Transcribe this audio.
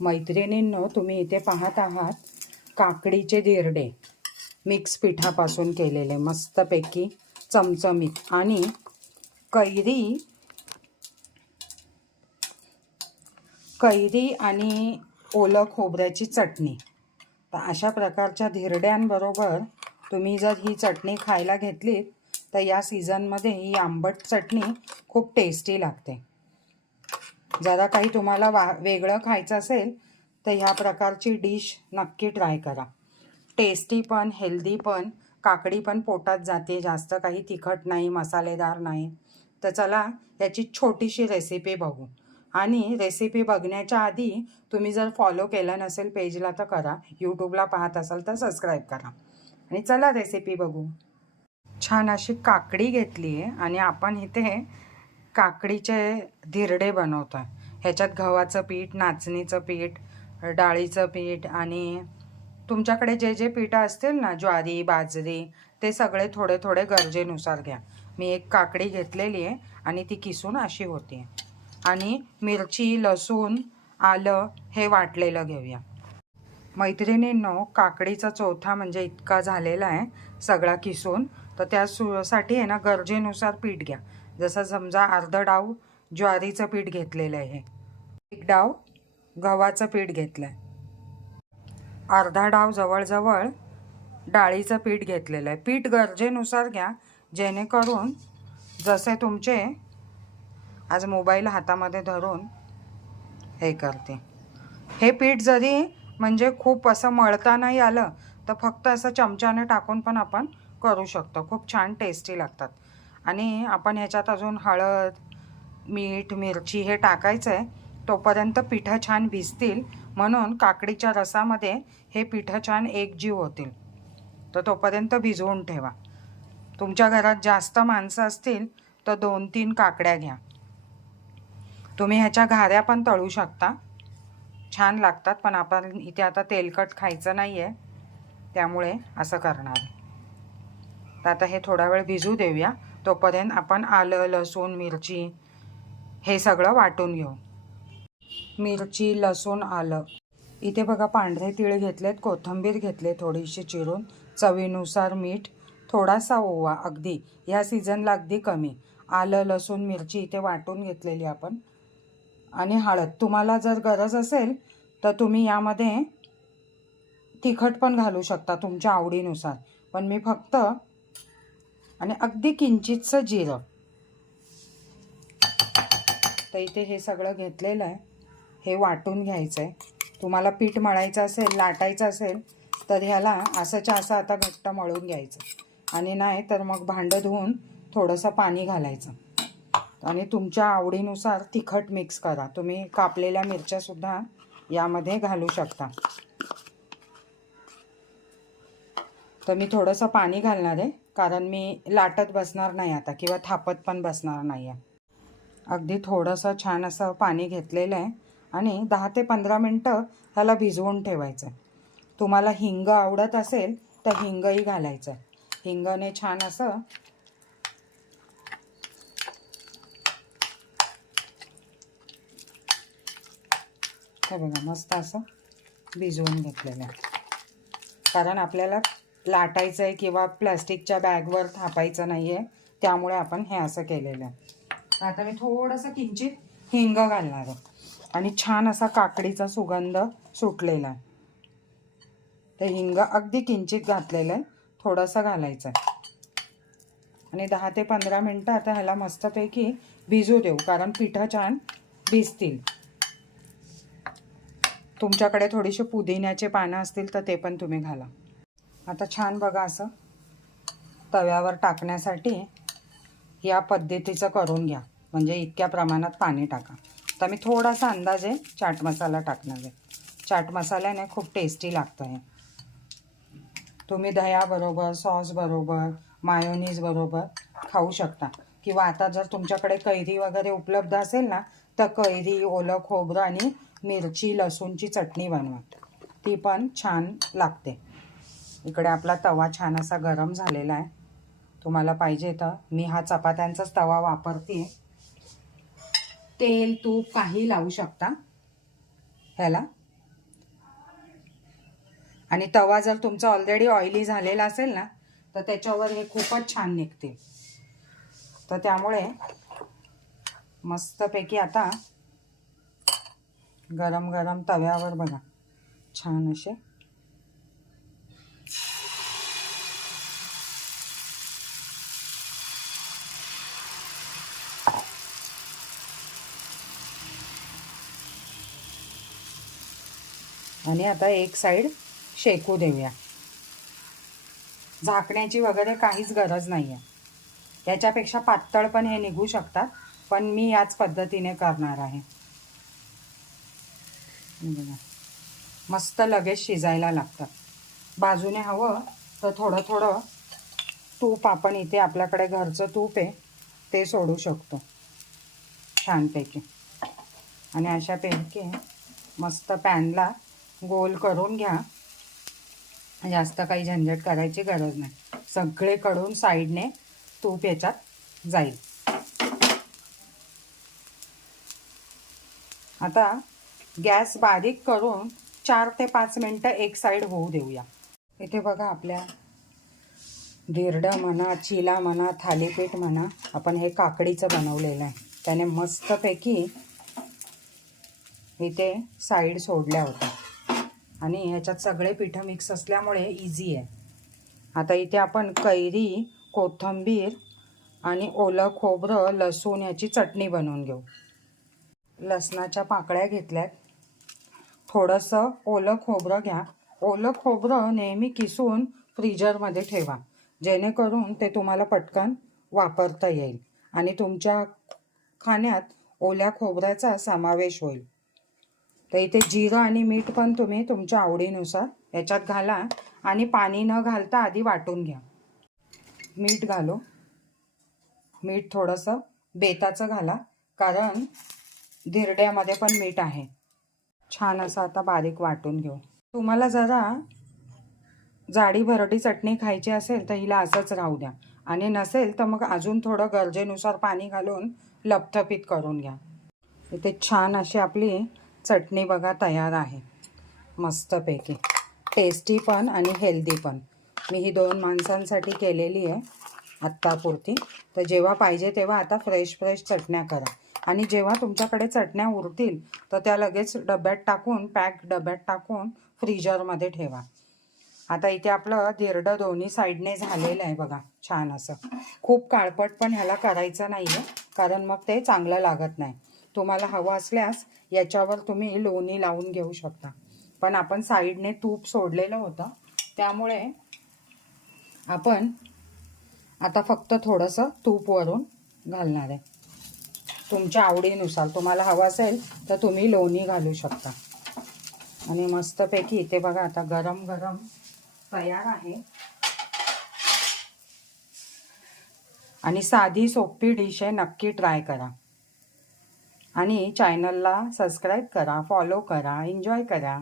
मैत्रिणींनो तुम्ही इथे पाहत आहात काकडीचे धिरडे मिक्स पिठापासून केलेले मस्तपैकी चमचमीत. आणि कैरी कैरी आणि ओलं खोबऱ्याची चटणी. तर अशा प्रकारच्या धिरड्यांबरोबर तुम्ही जर ही चटणी खायला घेतलीत तर या सीझनमध्ये ही आंबट चटणी खूप टेस्टी लागते. जरा काही तुम्हाला वा वेगळं खायचं असेल तर ह्या प्रकारची डिश नक्की ट्राय करा. टेस्टी पण हेल्दी पण काकडी पण पोटात जाते जास्त काही तिखट नाही मसालेदार नाही. तर चला याची छोटीशी रेसिपी बघू. आणि रेसिपी बघण्याच्या आधी तुम्ही जर फॉलो केलं नसेल पेजला तर करा. यूट्यूबला पाहत असाल तर सबस्क्राईब करा. आणि चला रेसिपी बघू. छान अशी काकडी घेतली आहे आणि आपण इथे काकडीचे धिरडे बनवतो आहे ह्याच्यात गव्हाचं पीठ नाचणीचं पीठ डाळीचं पीठ आणि तुमच्याकडे जे जे पीठं असतील ना ज्वारी बाजरी ते सगळे थोडे थोडे गरजेनुसार घ्या. मी एक काकडी घेतलेली आहे आणि ती किसून अशी होती आणि मिरची लसूण आलं हे वाटलेलं घेऊया. मैत्रिणींनो काकडीचा चौथा म्हणजे इतका झालेला आहे सगळा किसून. तर त्यासाठी आहे ना गरजेनुसार पीठ घ्या. जसं समजा अर्ध डाव ज्वारीचं पीठ घेतलेलं आहे. एक डाव गव्हाचं पीठ घेतलं आहे अर्धा डाव जवळजवळ डाळीचं पीठ घेतलेलं आहे. पीठ गरजेनुसार घ्या जेणेकरून जसे तुमचे आज मोबाईल हातामध्ये धरून हे करते. हे पीठ जरी म्हणजे खूप असं मळता नाही आलं तर फक्त असं चमच्याने टाकून पण आपण करू शकतो. खूप छान टेस्टी लागतात. आणि आपण ह्याच्यात अजून हळद मीठ मिरची हे टाकायचं आहे तोपर्यंत पिठं छान भिजतील. म्हणून काकडीच्या रसामध्ये हे पिठं छान एकजीव होतील. तर तोपर्यंत भिजवून ठेवा. तुमच्या घरात जास्त माणसं असतील तर दोन तीन काकड्या घ्या. तुम्ही ह्याच्या घाऱ्या पण तळू शकता. छान लागतात पण आपण इथे आता तेलकट खायचं नाही आहे त्यामुळे असं करणार. तर आता हे थोडा वेळ भिजू देऊया. तोपर्यंत आपण आलं लसूण मिरची हे सगळं वाटून घेऊ. मिरची लसूण आलं. इथे बघा पांढरे तीळ घेतलेत कोथिंबीर घेतले थोडीशी चिरून चवीनुसार मीठ थोडासा ओवा अगदी. ह्या सीझनला अगदी कमी. आलं लसूण मिरची इथे वाटून घेतलेली आपण. आणि हळद. तुम्हाला जर गरज असेल तर तुम्ही यामध्ये तिखट पण घालू शकता तुमच्या आवडीनुसार. पण मी फक्त आणि अगदी किंचितचं जिरं. तर इथे हे सगळं घेतलेलं आहे. हे वाटून घ्यायचं आहे तुम्हाला पीठ मळायचं असेल लाटायचं असेल तर ह्याला असंच्या असं आता घट्ट मळून घ्यायचं. आणि नाही तर मग भांडं धुवून थोडंसं पाणी घालायचं. आणि तुमच्या आवडीनुसार तिखट मिक्स करा. तुम्ही कापलेल्या मिरच्यासुद्धा यामध्ये घालू शकता. तर मी थोडंसं पाणी घालणार आहे. कारण मी लाटत बसणार नाही आता किंवा थापत पण बसणार नाही आहे अगदी थोडंसं छान असं पाणी घेतलेलं आहे आणि दहा ते पंधरा मिनटं ह्याला भिजवून ठेवायचं. आहे तुम्हाला हिंग आवडत असेल तर हिंगही घालायचं. आहे हिंगने छान असं हे बघा मस्त असं भिजवून घेतलेलं आहे. कारण आपल्याला लाटायचं आहे किंवा प्लॅस्टिकच्या बॅगवर थापायचं नाही आहे त्यामुळे आपण हे असं केलेलं आहे. आता मी थोडंसं किंचित हिंग घालणार आहे. आणि छान असा काकडीचा सुगंध सुटलेला आहे. तर हिंग अगदी किंचित घातलेलं आहे. थोडंसं घालायचं आहे. आणि दहा ते पंधरा मिनटं आता ह्याला मस्तपैकी भिजू देऊ कारण पिठं छान भिजतील. तुमच्याकडे थोडीशी पुदिन्याचे पानं असतील तर ते पण तुम्ही घाला. आता छान बघा असं. तव्यावर टाकण्यासाठी या पद्धतीचं करून घ्या. म्हणजे इतक्या प्रमाणात पाणी टाका. तर मी थोडासा अंदाजे चाट मसाला टाकणार आहे. चाट मसाल्याने खूप टेस्टी लागतं आहे तुम्ही दह्याबरोबर सॉसबरोबर मायोनीज बरोबर खाऊ शकता. किंवा आता जर तुमच्याकडे कैरी वगैरे उपलब्ध असेल ना तर कैरी ओलं खोबरं आणि मिरची लसूणची चटणी बनवा. ती पण छान लागते. इकडे आपला तवा छान असा गरम झालेला आहे. तुम्हाला पाहिजे तर मी हा चपात्यांचाच तवा वापरते. तेल तूप काही लावू शकता. ह्याला. आणि तवा जर तुमचा ऑलरेडी ऑइली झालेला असेल ना तर त्याच्यावर हे खूपच छान निघते. तर त्यामुळे मस्तपैकी आता गरम गरम तव्यावर बघा. छान असे आणि आता एक साईड शेकू देऊया. झाकण्याची वगैरे काहीच गरज नाही आहे याच्यापेक्षा पातळ पण हे निघू शकतात पण मी याच पद्धतीने करणार आहे. मस्त लगेच शिजायला लागतात. बाजूने हवं तर थोडं थोडं तूप आपण इथे आपल्याकडे घरचं तूप आहे ते सोडू शकतो. छानपैकी. आणि अशापैकी मस्त पॅनला गोल करून घ्या. जास्त काही झंझट करायची गरज नाही. सगळीकडून साईडने तूप याच्यात जाईल. आता गॅस बारीक करून चार ते पाच मिनटं एक साईड होऊ देऊया. इथे बघा आपल्या धिरडं म्हणा चिला म्हणा थालीपीठ म्हणा आपण हे काकडीचं बनवलेलं आहे. त्याने मस्तपैकी इथे साईड सोडल्या होत्या. आणि ह्याच्यात सगळे पिठं मिक्स असल्यामुळे इझी आहे. आता इथे आपण कैरी कोथिंबीर आणि ओलं खोबरं लसूण याची चटणी बनवून घेऊ. लसणाच्या पाकळ्या घेतल्यात. थोडंसं ओलं खोबरं घ्या. ओलं खोबरं नेहमी किसून फ्रीजरमध्ये ठेवा. जेणेकरून ते तुम्हाला पटकन वापरता येईल आणि तुमच्या खाण्यात ओल्या खोबऱ्याचा समावेश होईल. तर इथे जिरं आणि मीठ पण तुम्ही तुमच्या आवडीनुसार याच्यात घाला आणि पाणी न घालता आधी वाटून घ्या. मीठ घालो. मीठ थोडंसं बेताचं घाला कारण धिरड्यामध्ये पण मीठ आहे. छान असं आता बारीक वाटून घेऊ. तुम्हाला जरा जाडी भरडी चटणी खायची असेल तर हिला असंच राहू द्या. आणि नसेल तर मग अजून थोडं गरजेनुसार पाणी घालून लपथपीत करून घ्या. इथे छान अशी आपली चटणी बघा तयार आहे. मस्तपैकी. टेस्टी पण आणि हेल्दी पण. मी ही दोन माणसांसाठी केलेली आहे आत्तापुरती. तर जेव्हा पाहिजे तेव्हा आता फ्रेश फ्रेश चटण्या करा. आणि जेव्हा तुमच्याकडे चटण्या उरतील तर त्या लगेच डब्यात टाकून पॅक डब्यात टाकून फ्रीजरमध्ये ठेवा. आता इथे आपलं धिरडं दोन्ही साईडने झालेलं आहे बघा. छान असं. खूप काळपट पण ह्याला करायचं नाही आहे कारण मग ते चांगलं लागत नाही. तुम्हाला हवं असल्यास याच्यावर तुम्ही लोणी लावून घेऊ शकता. पण आपण साईडने तूप सोडलेलं होतं. त्यामुळे आपण आता फक्त थोडंसं तूप वरून घालणार आहे. तुमच्या आवडीनुसार तुम्हाला हवं असेल तर तुम्ही लोणी घालू शकता. आणि मस्तपैकी इथे बघा आता गरम गरम तयार आहे. आणि साधी सोपी डिश आहे नक्की ट्राय करा. आणि चॅनलला सबस्क्राईब करा फॉलो करा एन्जॉय करा.